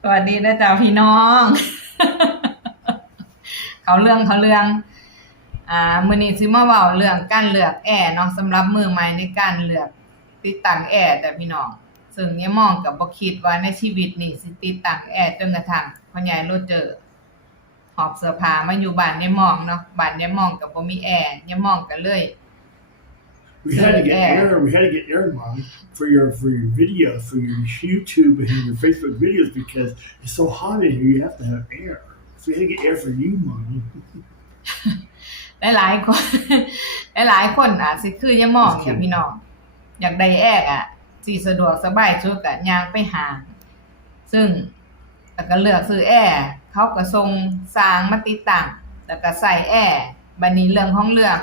สวัสดีนะจ๊ะพี่น้อง เขาเรื่องเขาเรื่อง อ่ามือนี้สิมาเว้าเรื่องการเลือกแอร์เนาะสำหรับมือใหม่ในการเลือกติดตั้งแอร์แต่พี่น้อง ซึ่งเนี่ยมองก็บ่คิดว่าในชีวิตนี้สิติดตั้งแอร์จนกระทั่งพ่อใหญ่โรเจอหอบเสื้อผ้ามาอยู่บ้านยายมองเนาะบ้านยายมองก็บ่มีแอร์ยายมองก็เลย We had to get Yeah. air. We had to get air, mom, for your for your videos, for your YouTube and your Facebook videos because it's so hot in here. You have to have air. So we had to get air for you, mom. หลายๆคนหลายๆคนอาจสิคือยายมองเนี่ยพี่น้องอยากได้แอร์อะสิสะดวกสบายสุดก็ย่างไปหาซึ่งแล้วก็เลือกซื้อแอร์เขาก็ส่งสร้างมาติดตั้งแล้วก็ใส่แอร์บัดนี้เรื่องของเรื่อง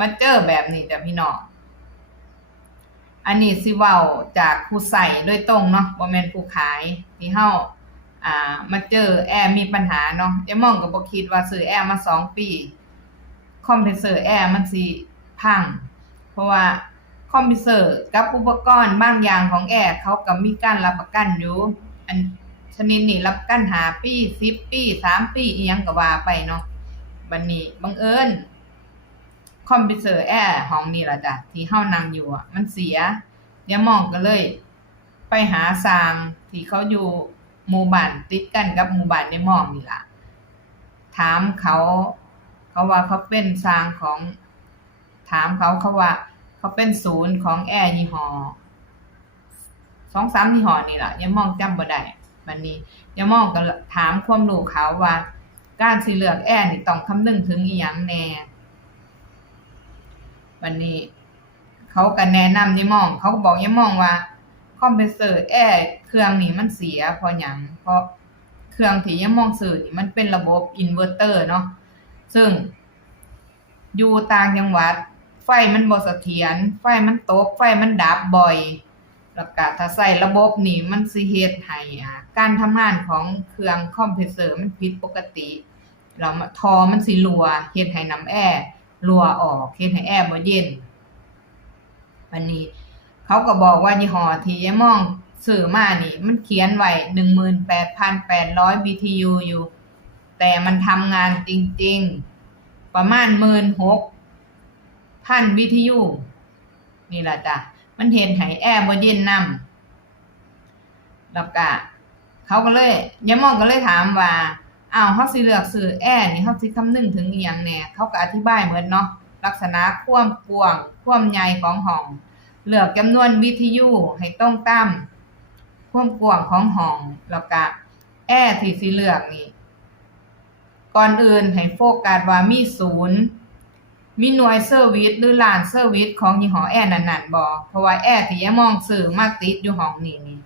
มาเจอแบบนี้จ้ะพี่น้องอันนี้สิเว้าจากผู้ใส่โดยตรงเนาะบ่แม่นผู้ขายที่เฮาอ่า มาเจอแอร์มีปัญหาเนาะยายมองก็บ่คิดว่าซื้อแอร์มาสองปีคอมเพรสเซอร์แอร์มันสิพัง เพราะว่าคอมเพรสเซอร์กับอุปกรณ์บางอย่างของแอร์เขาก็มีการรับประกันอยู่ อันชนิดนี้รับประกันหาปี10ปี3ปีอียังก็ว่าไปเนาะบัดนี้บังเอิญ คอมเพรสเซอร์แอร์ห้องนี้ละจ้ะที่เฮานั่งอยู่อะมันเสียยามองก็เลย ไปหาสร้างที่เขาอยู่หมู่บ้านติดกันกับหมู่บ้านในมองนี่ล่ะ ถามเขาเขาว่าเขาเป็นสร้างของ ถามเขาเขาว่า เขาเป็นศูนย์ของแอร์ยี่ห้อสองสามยี่ห้อนี่ล่ะยังมองจำบ่ได้วันนี้ยังมองก็ถามความรู้เขาว่า การสิเลือกแอร์นี่ต้องคำนึงถึงอีหยังแน่ วันนี้ เขาก็แนะนำยายมอง เขาก็บอกยายมองว่าคอมเพรสเซอร์แอร์เครื่องนี้มันเสียเพราะหยังเพราะเครื่องที่ยายมองซื้อนี่มันเป็นระบบอินเวอร์เตอร์เนาะซึ่ง อยู่ต่างจังหวัด ไฟมันบ่เสถียรไฟมันตกไฟมันดับบ่อยแล้วก็ถ้าใส่ระบบนี่มันสิเฮ็ดให้การทำงานของเครื่องคอมเพรสเซอร์มันผิดปกติแล้วทอมันสิรั่วเฮ็ดให้น้ำแอร์ รั่วออกเฮ็ดให้แอร์บ่เย็นวันนี้ เขาก็บอกว่ายี่ห้อที่ยมองซื้อมานี่ มันเขียนไว้18,800 BTU อยู่ แต่มันทำงานจริง ๆ ประมาณหมื่นหกพันวิทยุนี่แหละจ้ะ มันเห็นให้แอร์บ่เย็นนำแล้วก็เขาก็เลยยายมองก็เลยถามว่า อ้าวเขาสิเลือกซื้อแอนี่เขาสิคำนึงถึงอีหยังแหน่เขาก็อธิบายเหมือนเนาะลักษณะความกว้างความใหญ่ของห้อง เลือกจำนวน BTU ให้ตรงตามความกว้างของห้องแล้วก็แอที่สิเลือกนี่ก่อนอื่นให้โฟกัสว่ามีศูนย์มีหน่วยเซอร์วิสหรือร้านเซอร์วิสของยี่ห้อแอร์นั้นๆบ่เพราะว่าแอร์ที่ยายมองซื้อมากติดอยู่ห้องนี้นี่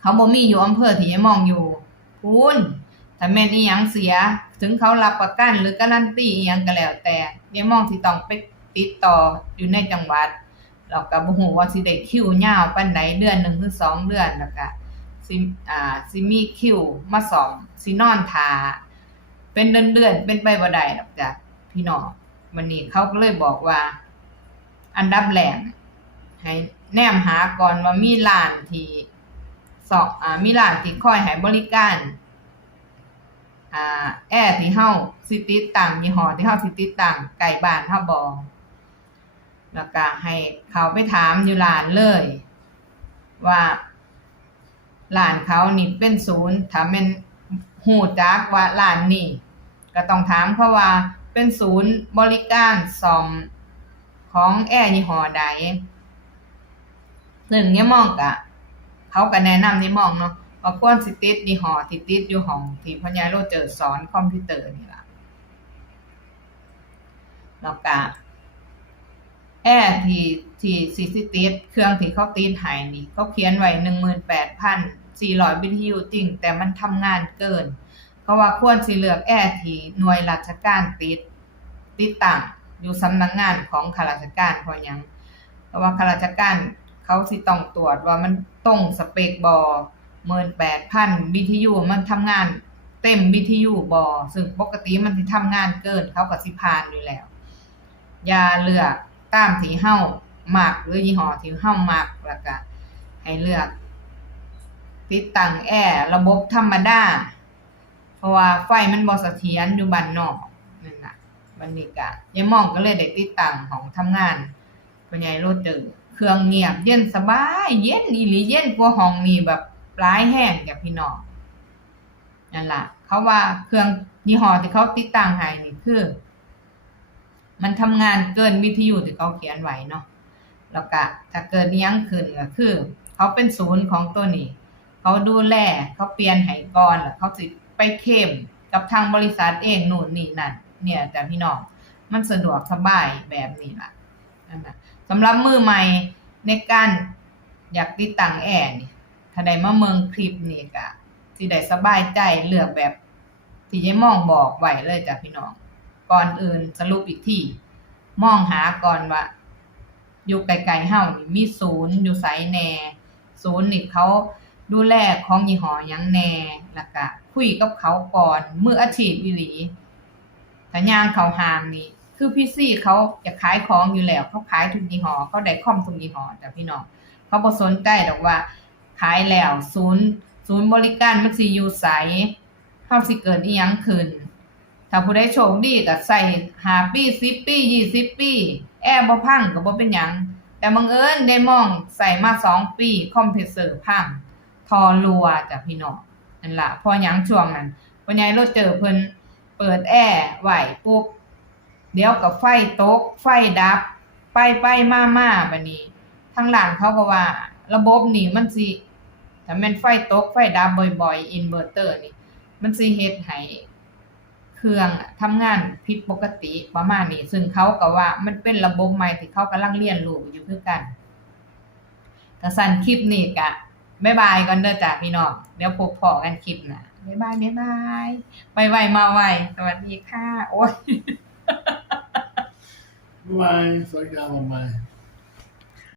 เขาบ่มีอยู่อำเภอที่ยายมองอยู่พูน ถ้าแม่นอีหยังเสีย ถึงเขารับประกันหรือการันตีอีหยังก็แล้วแต่ยายมองสิต้องไปติดต่ออยู่ในจังหวัดแล้วก็บ่ฮู้ว่าสิได้คิวยาวปานใดเดือนหนึ่งหรือสองเดือนแล้วก็สิอ่าสิมีคิวมาซ่อมสินอนทาเป็นเดือนๆเป็นไปบ่ได้ดอกจ้ะพี่น้องวันนี้เขาก็เลยบอกว่า อันดับแรกให้แนมหาก่อนว่ามีร้านที่สอบอ่ามีร้านที่คอยให้บริการ อ่าแอร์ที่เฮาสิติดตั้งยี่ห้อที่เฮาสิติดตั้งใกล้บ้านเฮาบ่แล้วก็ให้เขาไปถามอยู่ร้านเลย ว่าร้านเขานี่เป็นศูนย์ถ้าแม่นหูจักว่าร้านนี้ก็ต้องถามเขาว่าเป็นศูนย์บริการซ่อมของแอร์ยี่ห้อใดซึ่งเนี่ยมองกะ เขาก็แนะนำนี่มองเนาะ ว่าควรสิติดยี่ห้อที่ติดอยู่ห้องที่พ่อใหญ่โรเจอสอนคอมพิวเตอร์นี่ล่ะแล้วก็แอร์ที่ที่สิสิติดเครื่องที่เขาติดให้นี่เขาเขียนไว้18,400 BTU จริง แต่มันทำงานเกิน เพราะว่าควรสิเลือกแอร์ที่หน่วยราชการติดติดตั้งอยู่สำนักงานของข้าราชการเพราะยังเพราะว่าข้าราชการเขาสิต้องตรวจว่ามันตรงสเปคบ่18,000 BTU มันทำงานเต็ม BTU บ่ซึ่งปกติมันสิทำงานเกินเขาก็สิผ่านอยู่แล้ว ยาเลือกตามที่เฮามักหรือยี่ห้อที่เฮามักแล้วก็ให้เลือก ติดตั้งแอร์ระบบธรรมดาเพราะว่าไฟมันบ่เสถียรอยู่บ้านนอกนั่นน่ะบัดนี้ก็ยายมองก็เลยได้ติดตั้งห้องทำงานพ่อใหญ่โรเตอร์เครื่องเงียบเย็นสบาย เย็นอีหลีเย็นกว่าห้องนี้แบบ หลายแห้งจ้ะพี่น้องนั่นล่ะ เขาว่าเครื่องยี่ห้อที่เขาติดตั้งให้นี่คือ มันทำงานเกินวิทยุที่เขาเขียนไว้เนาะแล้วก็ถ้าเกิดยั้งขึ้นก็คือ เขาเป็นศูนย์ของตัวนี้ เขาดูแลเขาเปลี่ยนให้ก่อนแล้วเขาสิไปเข้มกับทางบริษัทเองนู่นนี่นั่นเนี่ยแต่พี่น้องมันสะดวกสบายแบบนี้ล่ะนั่นน่ะสำหรับมือใหม่ในการอยากติดตั้งแอร์นี่ ถ้าได้มาเมืองคลิปนี่ก็สิได้สบายใจเลือกแบบ ที่ยายมองบอกไว้เลยจ้ะพี่น้อง ก่อนอื่นสรุปอีกที่มองหาก่อนว่า อยู่ไกลๆเฮานี่มีศูนย์อยู่ไสแหน่ศูนย์นี่เขาดูแลของยี่ห้อยังแหน่แล้วก็คุยกับเขาก่อนมืออาชีพอีหลีถ้ายางเขาหางนี่คือพี่ซี่เขาจะขายของอยู่แล้ว เขาขายทุกยี่ห้อเขาได้คอมทุกยี่ห้อแต่พี่น้องเขาบ่สนใจดอกว่า ขายแล้วศูนย์ศูนย์บริการมันสิอยู่ไสเฮาสิเกิดอีหยังขึ้น ถ้าผู้ใดโชคดีก็ใส่5ปี10ปี20ปีแอร์บ่พังก็บ่เป็นหยังแต่บังเอิญได้มองใส่มาสองปีคอมเพรสเซอร์พังทอรัวจ้ะพี่น้องนั่นละพอหยังช่วงนั้นพ่อใหญ่รถเจอเพิ่นเปิดแอร์ไหวปุ๊บเดี๋ยวก็ไฟตก ไฟดับ ไปไปมามาบัดนี้ทางหลังเขาก็ว่า ระบบนี่มันสิ ถ้าแม่นไฟตกไฟดับบ่อยๆอินเวอร์เตอร์นี่ มันสิเฮ็ดให้เครื่องทำงานผิดปกติประมาณนี้ ซึ่งเขาก็ว่ามันเป็นระบบใหม่ที่เขากำลังเรียนรู้อยู่คือกันก็สั่นคลิปนี้กะบ๊ายบายก่อนเด้อจ้ะพี่น้องเดี๋ยวพบพอกันคลิปหน้าบ๊ายบายบ๊ายบายไปไวมาไวสวัสดีค่ะ โอ้ย Bye. It's like that one, bye.